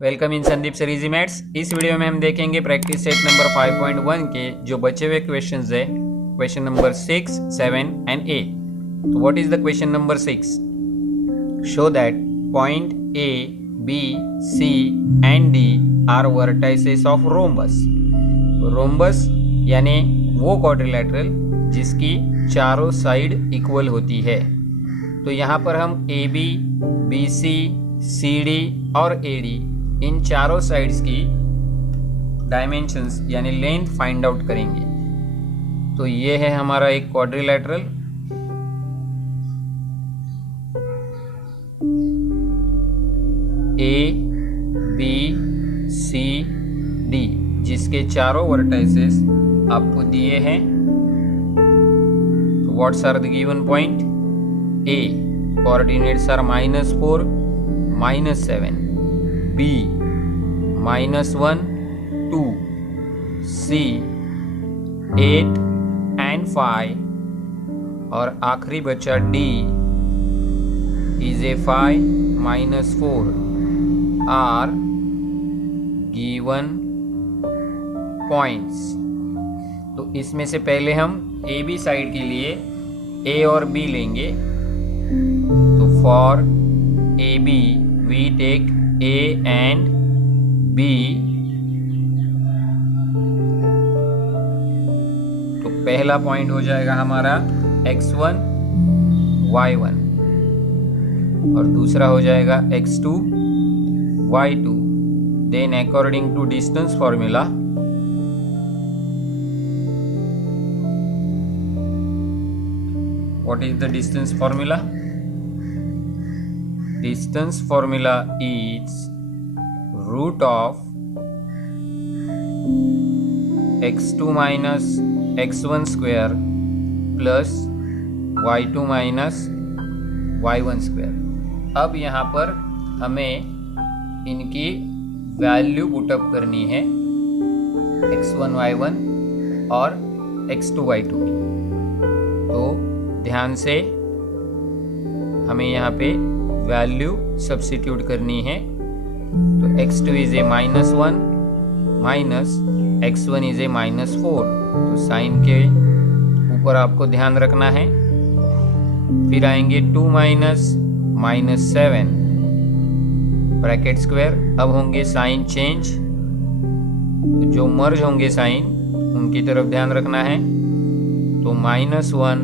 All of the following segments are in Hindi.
Welcome in Sandeep sir easy maths. इस वीडियो में हम देखेंगे प्रैक्टिस सेट नंबर 5.1 के जो बचे हुए क्वेश्चंस है, क्वेश्चन नंबर 6, 7 एंड 8। तो what is the question number 6? Show that point A, B, C and D are vertices of rhombus. Rhombus यानी वो क्वाड्रिलैटरल जिसकी चारों साइड इक्वल होती है। तो यहाँ पर हम AB, BC, CD और AD इन चारों साइड्स की डायमेंशंस यानी लेंथ फाइंड आउट करेंगे। तो ये है हमारा एक quadrilateral, A, B, C, D जिसके चारों वर्टाइसेस आपको दिए हैं। तो what's are the given point? A coordinates are -4, -7, B -1, 2, C 8 and 5 और आखिरी बचा D is a 5 -4 are given points। तो इसमें से पहले हम AB साइड के लिए A और B लेंगे। तो for AB we take A and B। तो पहला पॉइंट हो जाएगा हमारा x1, y1 और दूसरा हो जाएगा x2, y2। Then according to distance formula what is the distance formula? Distance formula is root of x2 minus x1 square plus y2 minus y1 square। अब यहाँ पर हमें इनकी वैल्यू पुटअप करनी है x1 y1 और x2 y2 की। तो ध्यान से हमें यहाँ पे वैल्यू सब्स्टिट्यूट करनी है। तो x2 is a -1 minus x1 is a -4। तो साइन के ऊपर आपको ध्यान रखना है। फिर आएंगे 2 -7 ब्रैकेट स्क्वायर। अब होंगे साइन चेंज, तो जो मर्ज होंगे साइन उनकी तरफ ध्यान रखना है। तो -1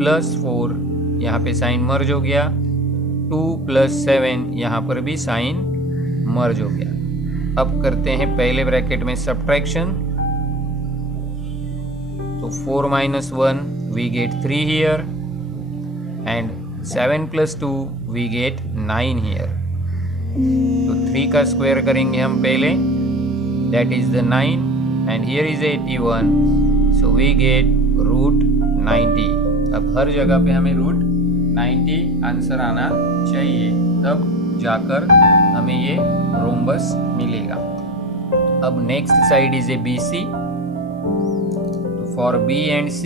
+4 यहाँ पे साइन मर्ज हो गया, 2 + 7 यहाँ पर भी साइन मर्ज हो गया। अब करते हैं पहले ब्रैकेट में सब्ट्रैक्शन। तो 4 - 1 we get 3 here and 7 + 2 we get 9 here। तो 3 का स्क्वायर करेंगे हम पहले, that is the 9 and here is 81, so we get √90। अब हर जगह पे हमें √90 आंसर आना चाहिए, तब जाकर हमें ये रोम्बस मिलेगा। अब next side is a BC। तो for B and C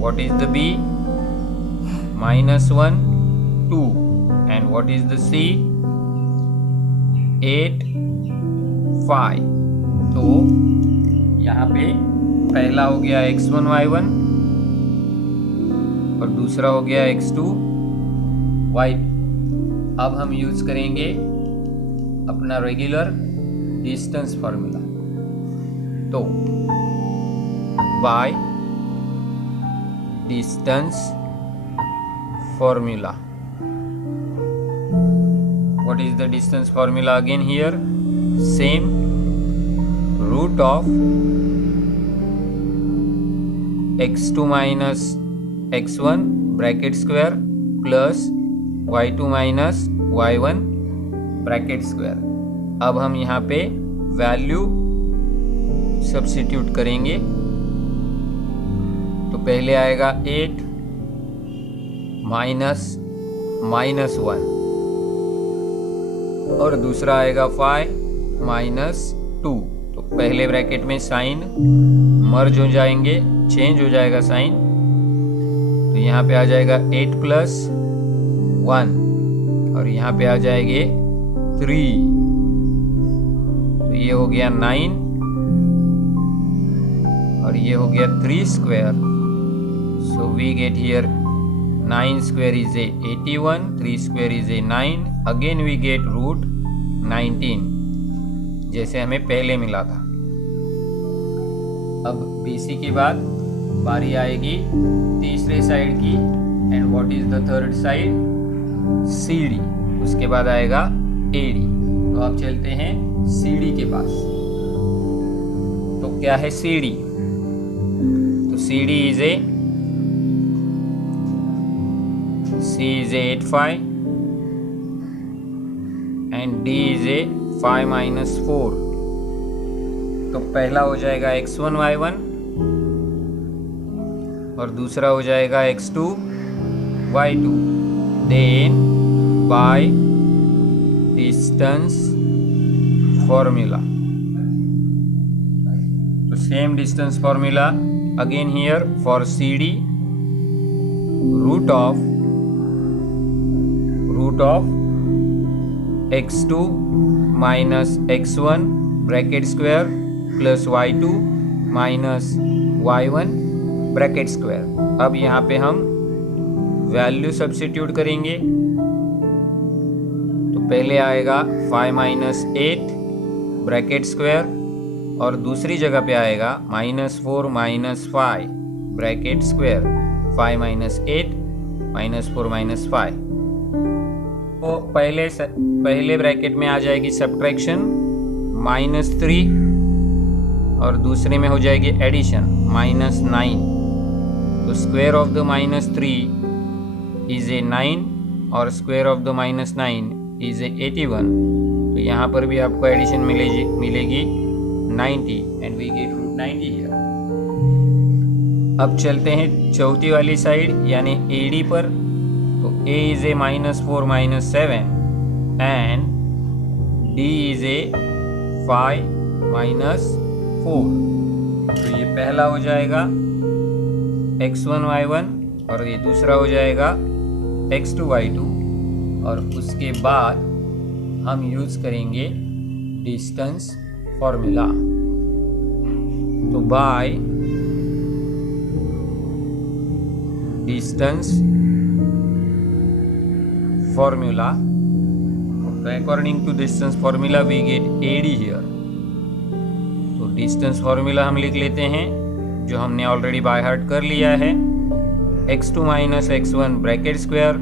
what is the B? -1, 2 and what is the C? 8, 5। तो यहाँ पे पहला हो गया x1 y1 और दूसरा हो गया x2 y2। अब हम यूज करेंगे अपना रेगुलर डिस्टेंस फॉर्मूला। तो by distance formula, what is the distance formula again here? Same, root of x2 minus x1 bracket square plus y2 minus y1 bracket square. अब हम यहाँ पे वैल्यू सब्स्टिट्यूट करेंगे। तो पहले आएगा 8 -1 और दूसरा आएगा 5 -2। तो पहले ब्रैकेट में साइन मर्ज हो जाएंगे, चेंज हो जाएगा साइन। तो यहाँ पे आ जाएगा 8 + 1 और यहाँ पे आ जाएंगे 3, तो ये हो गया 9 और ये हो गया 3 square. So we get here 9 square is a 81, 3 square is a 9, again we get root 19 जैसे हमें पहले मिला था। अब BC के बाद बारी आएगी तीसरे साइड की, and what is the third side? CD। उसके बाद आएगा AD। तो आप चलते हैं CD के पास। तो क्या है CD? तो CD is a C is a 85 and D is a 5 minus 4। तो पहला हो जाएगा x1 y1 और दूसरा हो जाएगा x2 y2। Then by distance formula, तो same distance formula again here for CD, root of x2 minus x1 bracket square plus y2 minus y1 bracket square. अब यहाँ पे हम वैल्यू सब्स्टिट्यूट करेंगे। तो पहले आएगा 5 माइनस 8 ब्रैकेट स्क्वायर और दूसरी जगह पे आएगा -4 minus 5 bracket square. 5 minus 8 -4 minus 5। तो पहले ब्रैकेट में आ जाएगी सब्ट्रैक्शन -3 और दूसरे में हो जाएगी एडिशन -9। तो square of the -3 is a 9 और square of the -9 is a 81। तो यहाँ पर भी आपको एडिशन मिलेगी 90 and we get root 90 here. अब चलते हैं चौथी वाली साइड यानी AD पर। तो A is a -4 minus 7 and D is a 5 minus 4। तो ये पहला हो जाएगा x1 y1 और ये दूसरा हो जाएगा x2 y2 और उसके बाद हम यूज करेंगे डिस्टेंस फॉर्मूला। तो by distance formula, according to distance formula we get AD here। तो डिस्टेंस फॉर्मूला हम लिख लेते हैं जो हमने ऑलरेडी बाय हार्ट कर लिया है। x2 minus x1 bracket square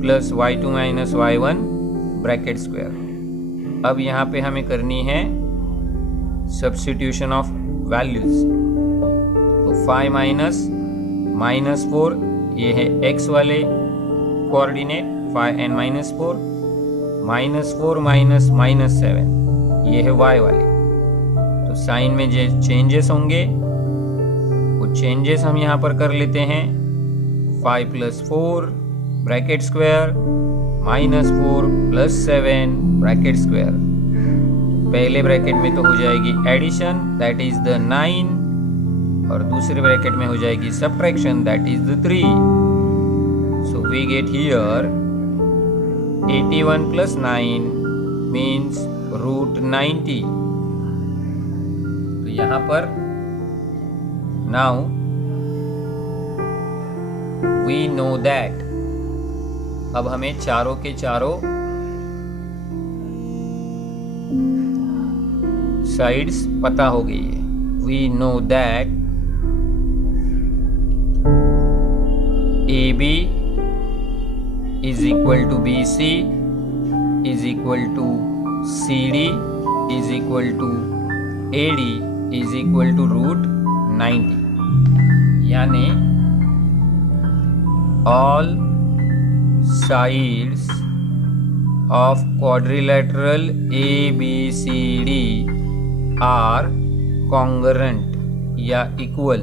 plus y2 minus y1 bracket square. अब यहाँ पे हमें करनी है सब्स्टिट्यूशन ऑफ वैल्यूज। तो 5 माइनस -4 ये है x वाले कोऑर्डिनेट 5 and -4 -4 माइनस -7 ये है y वाले। तो साइन में जो चेंजेस होंगे वो चेंजेस हम यहाँ पर कर लेते हैं। 5 + 4 ब्रैकेट स्क्वायर -4 + 7 ब्रैकेट स्क्वायर। पहले ब्रैकेट में तो हो जाएगी एडिशन दैट इज द 9 और दूसरे ब्रैकेट में हो जाएगी subtraction that is the 3। So we get here 81 + 9 means root 90। तो यहाँ पर नाउ वी नो दैट अब हमें चारों के चारों साइड्स पता हो गई है। We know that AB is equal to BC is equal to CD is equal to AD is equal to root 90। यानी all sides of quadrilateral ABCD are congruent या equal।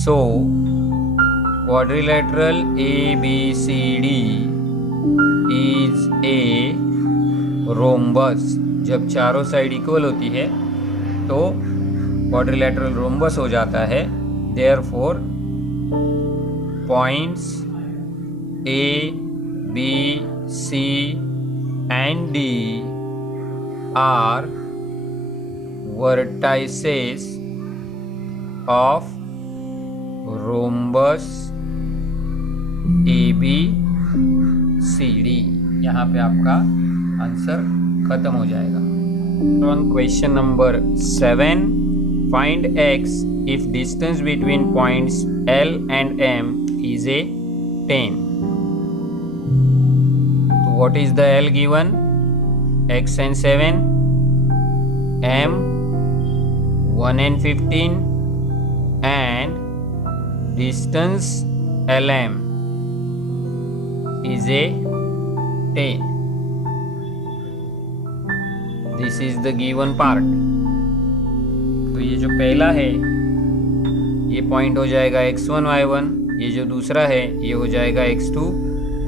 So quadrilateral ABCD is a rhombus। जब चारों साइड इक्वल होती है तो क्वाड्रिलेटरल रोम्बस हो जाता है। Therefore points A, B, C and D are vertices of rhombus ABCD। यहाँ पे आपका आंसर खत्म हो जाएगा। On question number 7, find x if distance between points L and M is a 10. So what is the L given? X and 7, M 1 and 15, and distance LM is a 10. This is the given part. तो ये जो पहला है ये पॉइंट हो जाएगा x1 y1, ये जो दूसरा है ये हो जाएगा x2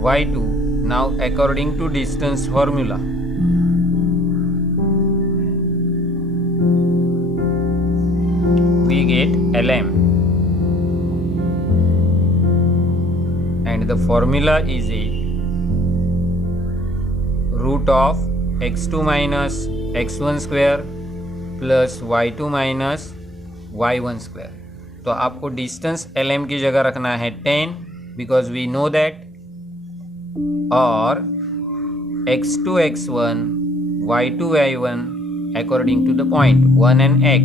y2। Now according to distance formula we get LM and the formula is a root of x2 minus x1 square plus y2 minus y1 square. तो आपको डिस्टेंस LM की जगह रखना है 10 बिकॉज वी नो दैट, और x2 x1 y2 y1 according to the point 1 and x,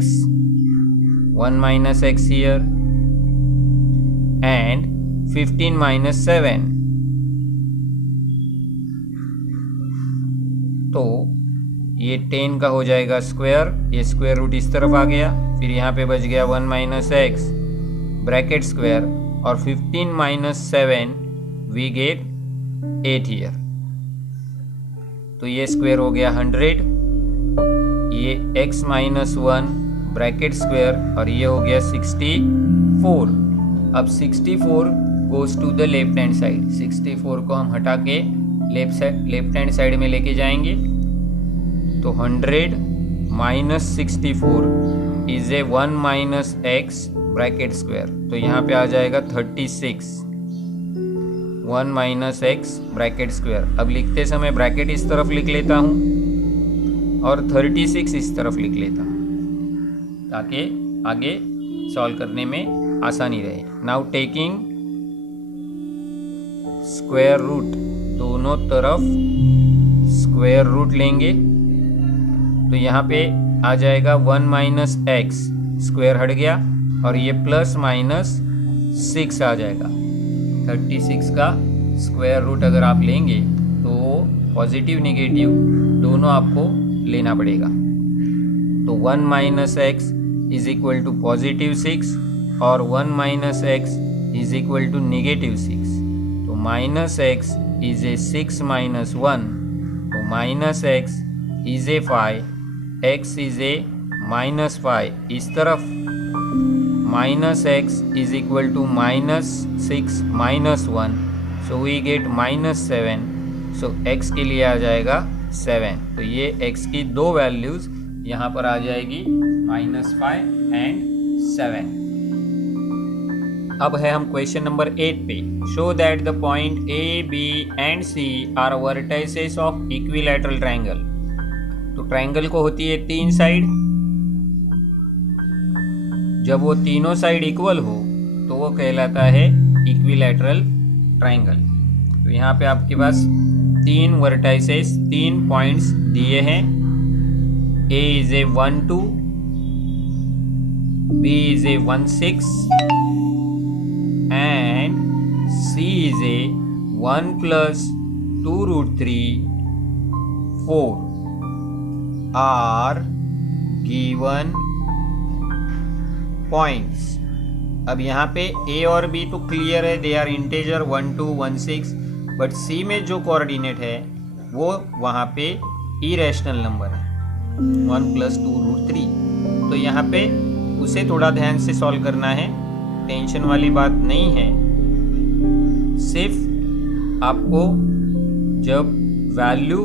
1 minus x here and 15 minus 7। तो ये 10 का हो जाएगा स्क्वायर, ये स्क्वायर रूट इस तरफ आ गया, फिर यहाँ पे बच गया 1 minus x ब्रैकेट स्क्वायर, और 15 minus 7 वी गेट 8 हियर। तो ये स्क्वायर हो गया 100, ये x minus 1 ब्रैकेट स्क्वायर, और ये हो गया 64। अब 64 goes to the left hand side, 64 को हम हटा के लेफ्ट हैंड साइड में लेके जाएंगे। तो 100 minus 64 is a 1 minus x bracket square. तो यहाँ पे आ जाएगा 36, 1 माइनस x ब्रैकेट स्क्वायर। अब लिखते समय ब्रैकेट इस तरफ लिख लेता हूँ और 36 इस तरफ लिख लेता हूँ ताकि आगे सॉल्व करने में आसानी रहे। नाउ टेकिंग स्क्वायर रूट, दोनों तरफ स्क्वायर रूट लेंगे। तो यहाँ पे आ जाएगा 1 माइनस एक्स, स्क्वायर हट गया, और ये प्लस माइनस 6 आ जाएगा। 36 का स्क्वायर रूट अगर आप लेंगे तो पॉजिटिव निगेटिव दोनों आपको लेना पड़ेगा। तो 1 minus X is equal to positive 6 और 1 minus X is equal to negative 6। तो minus X is a 6 minus 1, तो minus X is a 5, x is a minus 5 इस तरफ, minus X is equal to minus 6 minus 1, so we get minus 7। सो x के लिए आ जाएगा 7। तो ये x की दो वैल्यूज यहाँ पर आ जाएगी, माइनस 5 एंड 7। अब है हम क्वेश्चन नंबर 8 पे। Show that the point A, B and C are vertices of equilateral triangle. तो ट्रायंगल को होती है 3 साइड, जब वो तीनों साइड इक्वल हो तो वो कहलाता है इक्विलैटरल ट्रायंगल। तो यहाँ पे आपके पास 3 वर्टिसेस, 3 पॉइंट्स दिए हैं। A is a 1 2, B is a 1 6 and C is a 1 plus 2 root 3 4 are given points। अब यहाँ पे A और B तो क्लियर है, they are integer 1 2 1 6, but C में जो कोऑर्डिनेट है वो वहाँ पे इरेशनल नंबर है 1 plus 2 root 3। तो यहाँ पे उसे थोड़ा ध्यान से सॉल्व करना है, टेंशन वाली बात नहीं है। सिर्फ आपको जब वैल्यू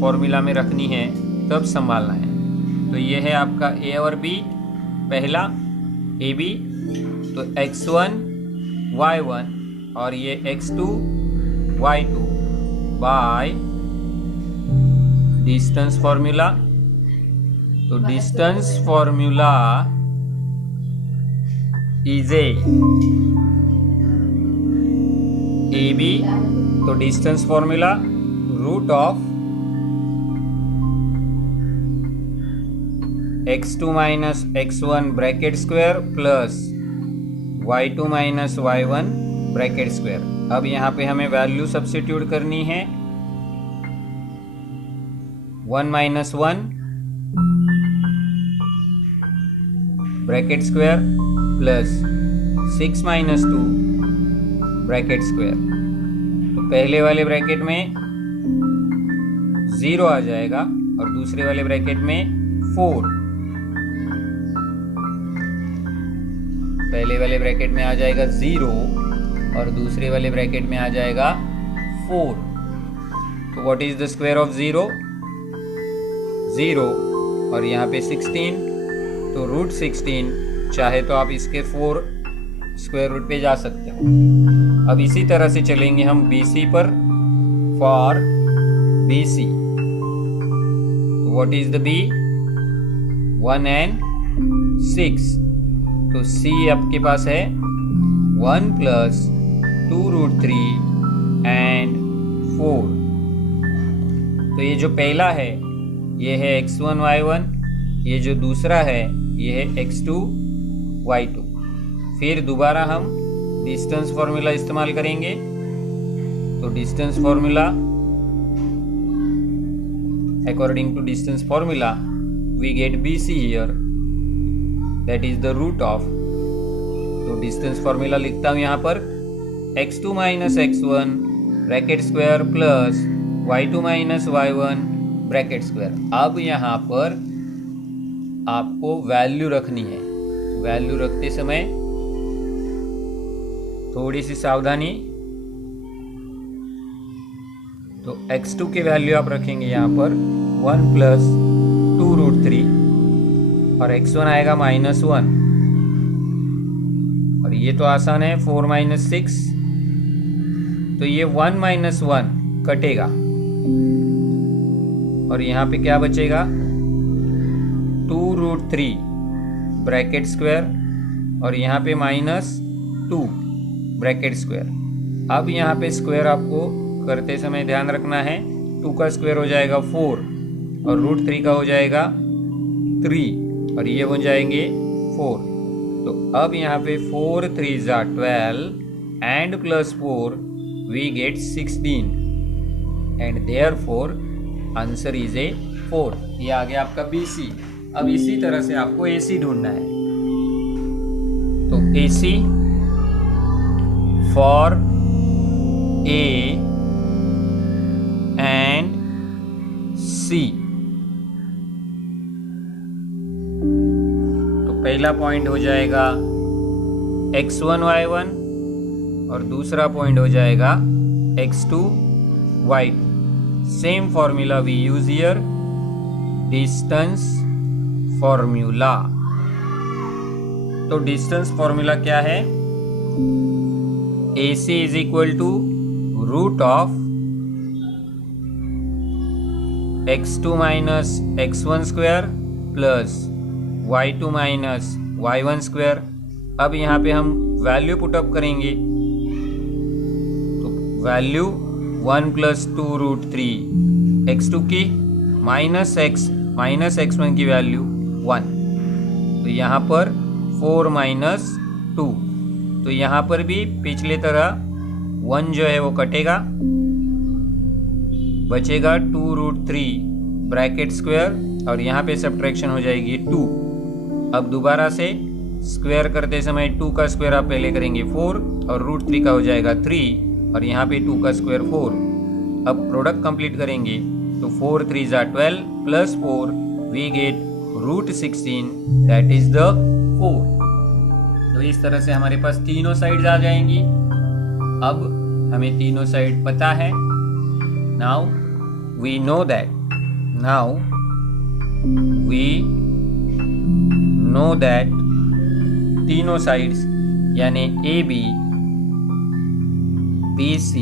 फॉर्मूला में रखनी है तब संभालना है। तो ये है आपका A और B, पहला AB, तो x1 y1 और ये x2 y2 by distance formula. तो distance formula is A B. तो distance formula root of x2 minus x1 bracket square plus y2 minus y1 bracket square. अब यहाँ पे हमें वैल्यू सब्स्टिट्यूट करनी है। 1 minus 1 bracket square plus 6 minus 2 bracket square. तो पहले वाले ब्रैकेट में 0 आ जाएगा और दूसरे वाले ब्रैकेट में 4। पहले वाले ब्रैकेट में आ जाएगा 0 और दूसरे वाले ब्रैकेट में आ जाएगा 4। तो what is the square of 0? 0 और यहाँ पे 16, तो रूट 16। चाहे तो आप इसके 4 स्क्वायर रूट पे जा सकते हो। अब इसी तरह से चलेंगे हम BC पर। For BC, what is the B? 1 and 6। तो C आपके पास है 1 प्लस 2 रूट 3 एंड 4। तो ये जो पहला है ये है x1 y1, ये जो दूसरा है ये है x2 y2। फिर दोबारा हम डिस्टेंस फॉर्मूला इस्तेमाल करेंगे। तो distance formula, according to distance formula we get BC here, that is the root of. तो डिस्टेंस फॉर्मूला लिखता हूं यहाँ पर x2 minus x1 bracket square plus y2 minus y1 bracket square. अब यहाँ पर आपको वैल्यू रखनी है। वैल्यू रखते समय थोड़ी सी सावधानी। तो x2 की वैल्यू आप रखेंगे यहाँ पर 1 प्लस 2 रूट 3 और x1 आएगा -1। और ये तो आसान है, 4 माइनस 6। तो ये 1 माइनस 1 कटेगा और यहाँ पे क्या बचेगा? 2 रूट 3 ब्रैकेट स्क्वायर और यहाँ पे -2 ब्रैकेट स्क्वायर। अब यहाँ पे स्क्वायर आपको करते समय ध्यान रखना है, 2 का स्क्वायर हो जाएगा 4 और रूट 3 का हो जाएगा 3 और ये हो जाएंगे 4। तो अब यहाँ पे 4 3 ज़ा 12 and plus 4 we get 16 and therefore answer is a 4। ये आ गया आपका BC। अब इसी तरह से आपको AC ढूंढना है। तो AC for A and C। तो पहला पॉइंट हो जाएगा x1 y1 और दूसरा पॉइंट हो जाएगा x2 y2। Same formula we use here, distance formula. तो डिस्टेंस फॉर्मूला क्या है? AC is equal to root of x2 minus x1 square plus y2 minus y1 square. अब यहाँ पे हम वैल्यू पुटअप करेंगे। तो वैल्यू 1 प्लस 2 रूट 3 x2 की माइनस x1 की वैल्यू 1। तो यहाँ पर 4 माइनस 2। तो यहाँ पर भी पिछले तरह 1 जो है वो कटेगा, बचेगा 2 रूट 3 ब्रैकेट स्क्वायर और यहाँ पे सब्ट्रैक्शन हो जाएगी 2। अब दोबारा से स्क्वायर करते समय 2 का स्क्वायर आप पहले करेंगे 4 और रूट 3 का हो जाएगा 3 और यहाँ पे 2 का स्क्वायर 4। अब प्रोडक्ट कंप्लीट करेंगे तो 4 3 ज़ा 12 plus 4 we get root 16, that is the 4। तो इस तरह से हमारे पास तीनों साइड्स आ जाएंगी। अब हमें तीनों साइड पता है। नाउ वी नो दैट तीनों साइड्स यानी AB, BC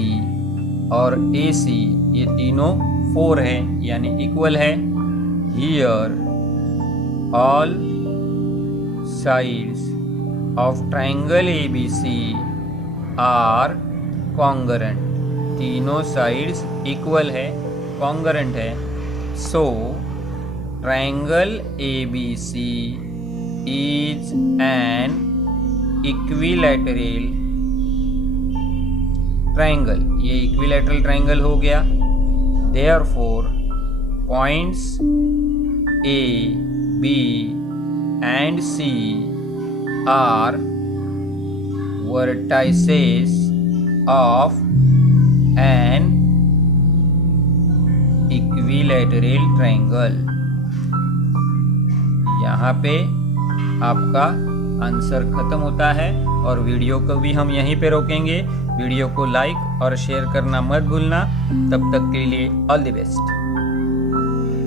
और AC ये तीनों 4 है यानी इक्वल है। Here all sides of triangle ABC are congruent, तीनों साइड्स इक्वल है, कॉन्ग्रुएंट है। So triangle ABC is an equilateral triangle, ये इक्विलैटरल ट्राइंगल हो गया। Therefore points A, B and C are vertices of an equilateral triangle। यहाँ पे आपका आंसर खत्म होता है और वीडियो को भी हम यहीं पे रोकेंगे। वीडियो को लाइक और शेयर करना मत भूलना। तब तक के लिए ऑल द बेस्ट।